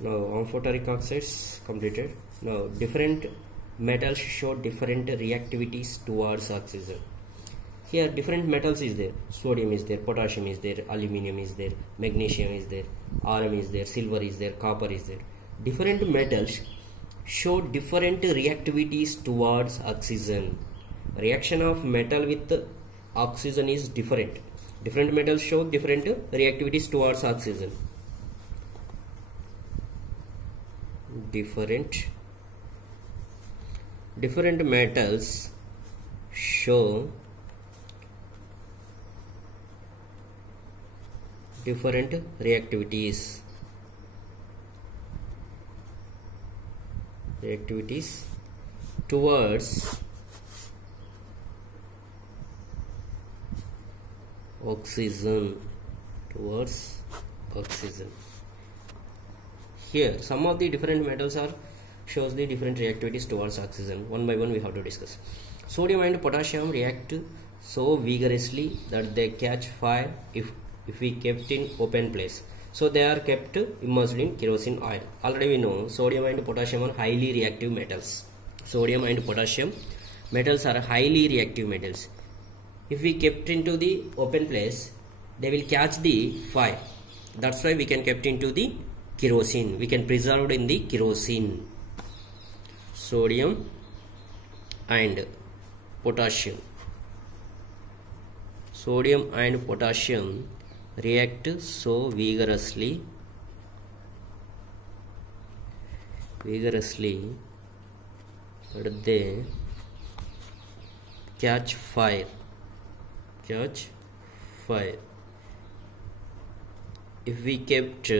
Now amphoteric oxides completed. Now different metals show different reactivities towards oxygen. Here different metals is there. Sodium is there, potassium is there, aluminium is there, magnesium is there, Rm is there, silver is there, copper is there. Different metals show different reactivities towards oxygen. Reaction of metal with oxygen is different. Different metals show different reactivities towards oxygen. Different metals show different reactivities towards oxygen. Here some of the different metals are shows the different reactivities towards oxygen. One by one we have to discuss. Sodium and potassium react so vigorously that they catch fire if we kept in open place. So they are kept immersed in kerosene oil. Already we know sodium and potassium are highly reactive metals. Sodium and potassium metals are highly reactive metals. If we kept into the open place, they will catch the fire. That's why we can kept into the kerosene. We can preserve in the kerosene. Sodium and potassium. Sodium and potassium react so vigorously that they catch fire. If we kept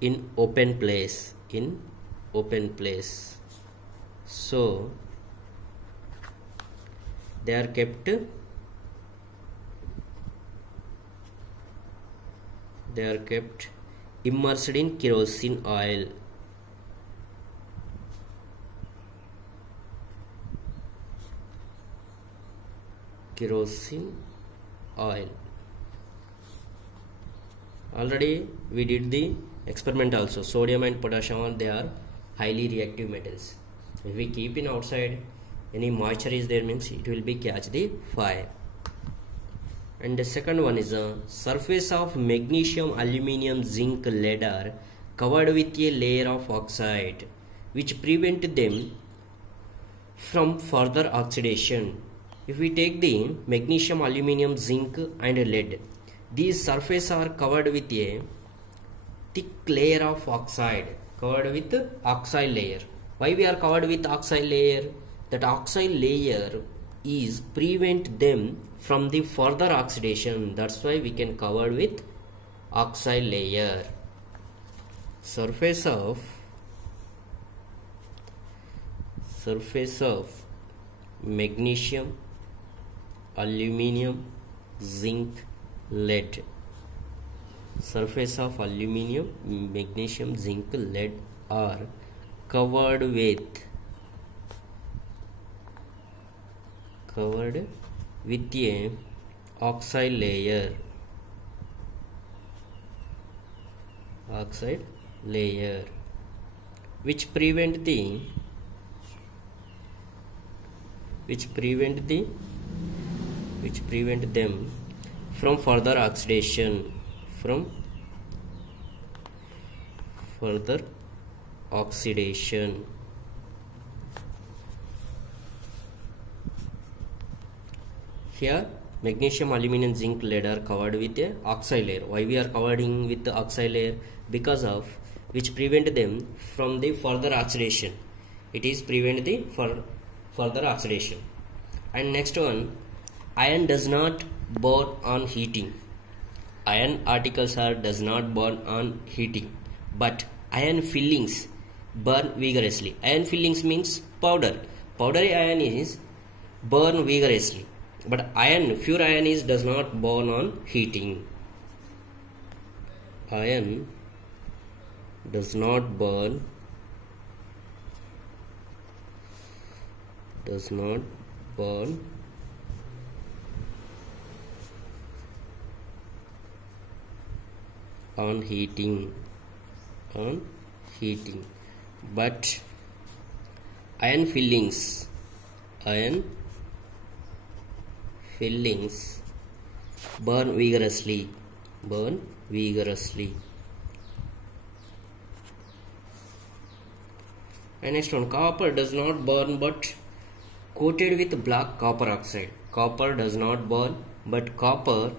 in open place, so they are kept immersed in kerosene oil. Already we did the experiment also. Sodium and potassium, they are highly reactive metals. If we keep in outside, any moisture is there means it will be catch the fire. And the second one is a surface of magnesium, aluminium, zinc, lead are covered with a layer of oxide which prevent them from further oxidation. If we take the magnesium, aluminium, zinc and lead, these surfaces are covered with a thick layer of oxide, covered with oxide layer. Why we are covered with oxide layer? That oxide layer is prevent them from the further oxidation. That's why we can cover with oxide layer. Surface of magnesium, aluminium, zinc, lead. Surface of aluminium, magnesium, zinc, lead are covered with a oxide layer, which prevent them from further oxidation, Here magnesium, aluminum, zinc, lead are covered with a oxide layer. Why we are covering with the oxide layer? Because of which prevent them from the further oxidation. It is prevent the further oxidation. And next one, iron does not burn on heating. Iron particles does not burn on heating, but iron fillings burn vigorously. Iron fillings means powder. Powdery iron is burn vigorously, but iron, pure iron does not burn on heating. Iron does not burn on heating, but iron fillings burn vigorously. And next one, copper does not burn but coated with black copper oxide. Copper does not burn but copper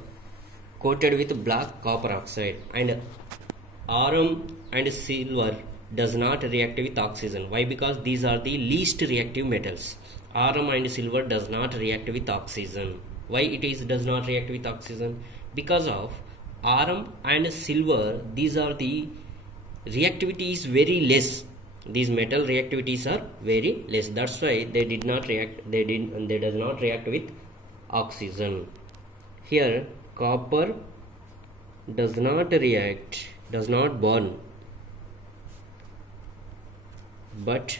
coated with black copper oxide. And iron and silver does not react with oxygen. Why? Because these are the least reactive metals. Iron and silver does not react with oxygen. Why it is does not react with oxygen? Because of iron and silver, these are the reactivity is very less. These metal reactivities are very less. That's why they did not react. They does not react with oxygen. Here copper does not react, does not burn, but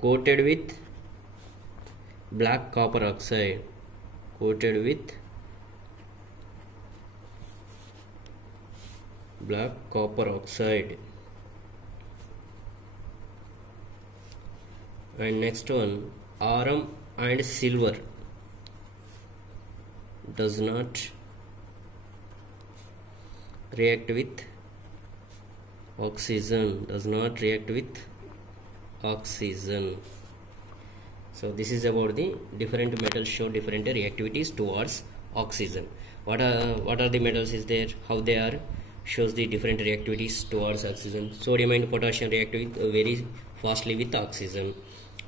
coated with black copper oxide. Coated with black copper oxide. And next one, iron and silver does not react with oxygen. So this is about the different metals show different reactivities towards oxygen. What are the metals is there, how they are, shows the different reactivities towards oxygen. Sodium and potassium react with very fastly with oxygen.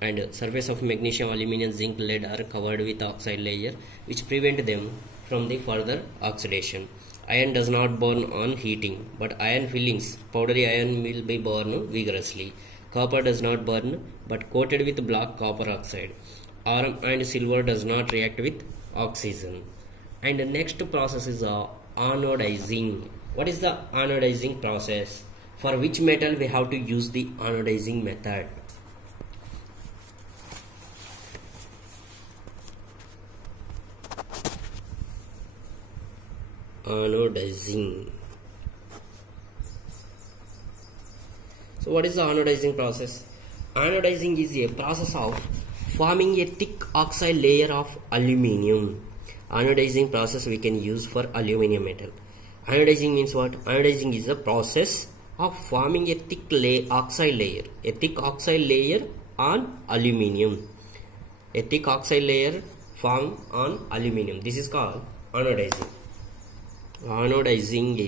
And surface of magnesium, aluminum, zinc, lead are covered with oxide layer which prevent them from the further oxidation. Iron does not burn on heating, but iron fillings, powdery iron, will be burned vigorously. Copper does not burn but coated with black copper oxide. Iron and silver does not react with oxygen. And the next process is anodizing. What is the anodizing process? For which metal we have to use the anodizing method? Anodizing. So what is the anodizing process? Anodizing is a process of forming a thick oxide layer of aluminium. Anodizing process we can use for aluminium metal. Anodizing means what? Anodizing is a process of forming a thick oxide layer on aluminium. A thick oxide layer formed on aluminium. This is called anodizing. Anodizing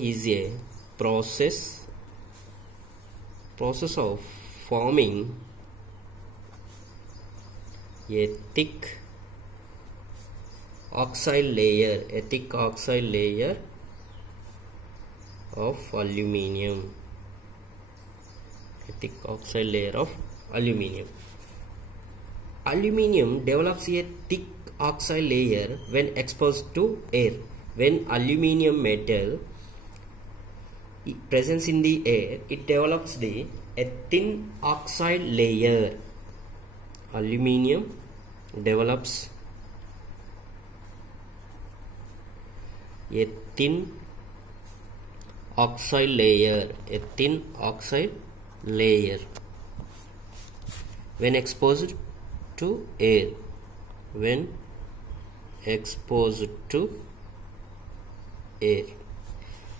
is a process of forming a thick oxide layer of aluminium. Aluminium develops a thick oxide layer when exposed to air. When aluminium metal presence in the air, it develops a thin oxide layer. Aluminium develops a thin oxide layer. When exposed to air.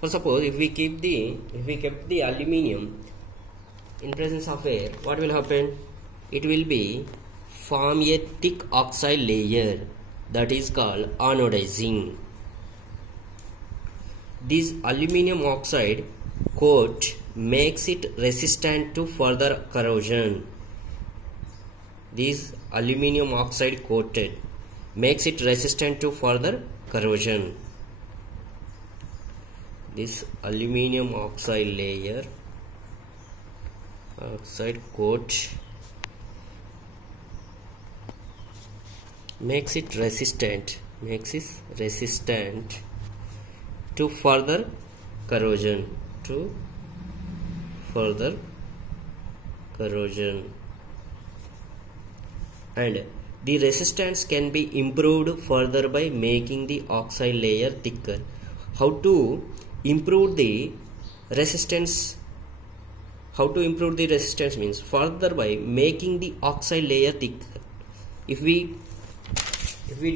For suppose if we kept the aluminium in presence of air, what will happen? It will be form a thick oxide layer, that is called anodizing. This aluminium oxide coat makes it resistant to further corrosion. This aluminium oxide coated makes it resistant to further corrosion. This aluminium oxide layer, oxide coat, makes it resistant to further corrosion. And The resistance can be improved further by making the oxide layer thicker. How to improve the resistance? How to improve the resistance means further by making the oxide layer thicker. If we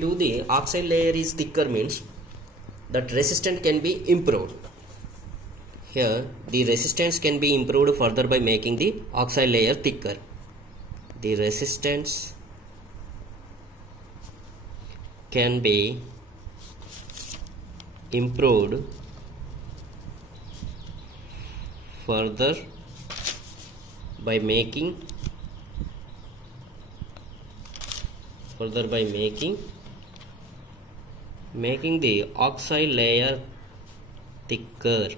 do the oxide layer is thicker means that resistance can be improved. Here the resistance can be improved further by making the oxide layer thicker. The resistance can be improved further by making the oxide layer thicker.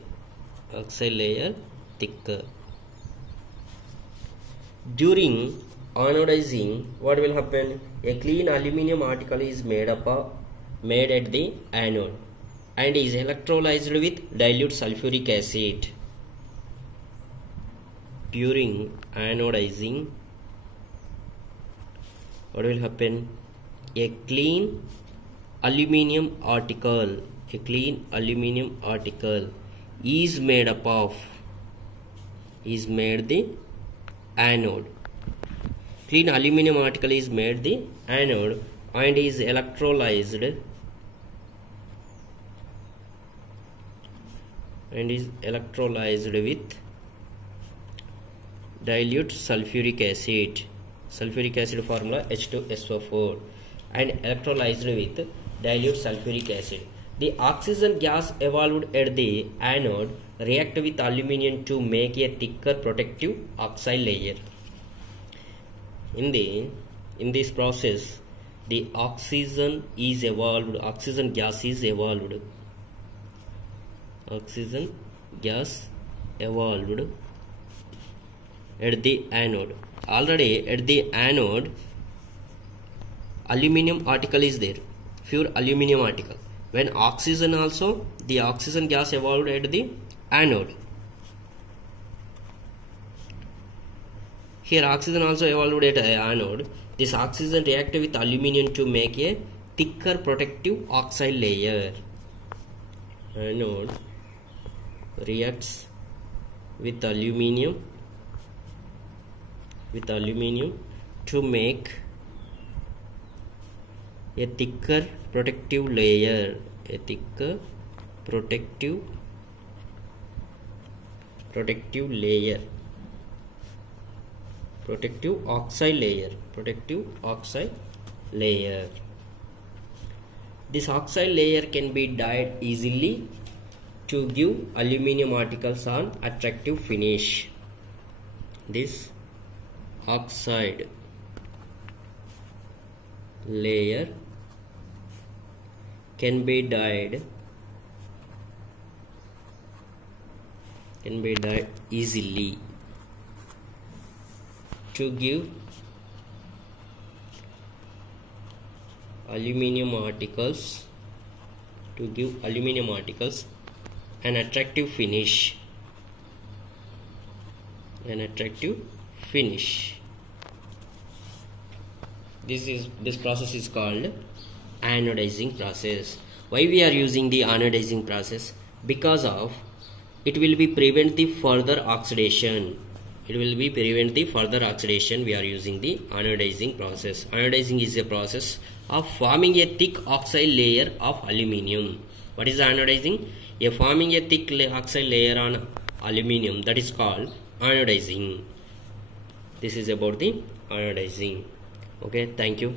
During anodizing, what will happen? A clean aluminum article is made at the anode and is electrolyzed with dilute sulfuric acid. During anodizing, what will happen? A clean aluminum article is made the anode. Clean aluminum article is made the anode and is electrolyzed with dilute sulfuric acid. Sulfuric acid formula H2SO4 and electrolyzed with dilute sulfuric acid. The oxygen gas evolved at the anode react with aluminum to make a thicker protective oxide layer. In this process, the oxygen gas is evolved. Oxygen gas evolved at the anode. Already at the anode, aluminum article is there, pure aluminum article. When oxygen also, the oxygen gas evolved at the anode. Here oxygen also evolved at anode. This oxygen reacted with aluminum to make a thicker protective oxide layer. Anode reacts with aluminum to make a thicker protective layer. Protective oxide layer. This oxide layer can be dyed easily to give aluminum articles an attractive finish. This oxide layer can be dyed easily to give aluminum articles an attractive finish. This process is called anodizing process. Why we are using the anodizing process? Because of it will be prevent the further oxidation. We are using the anodizing process. Anodizing is a process of forming a thick oxide layer of aluminum. What is anodizing? Forming a thick oxide layer on aluminum, that is called anodizing. This is about the anodizing. Okay, thank you.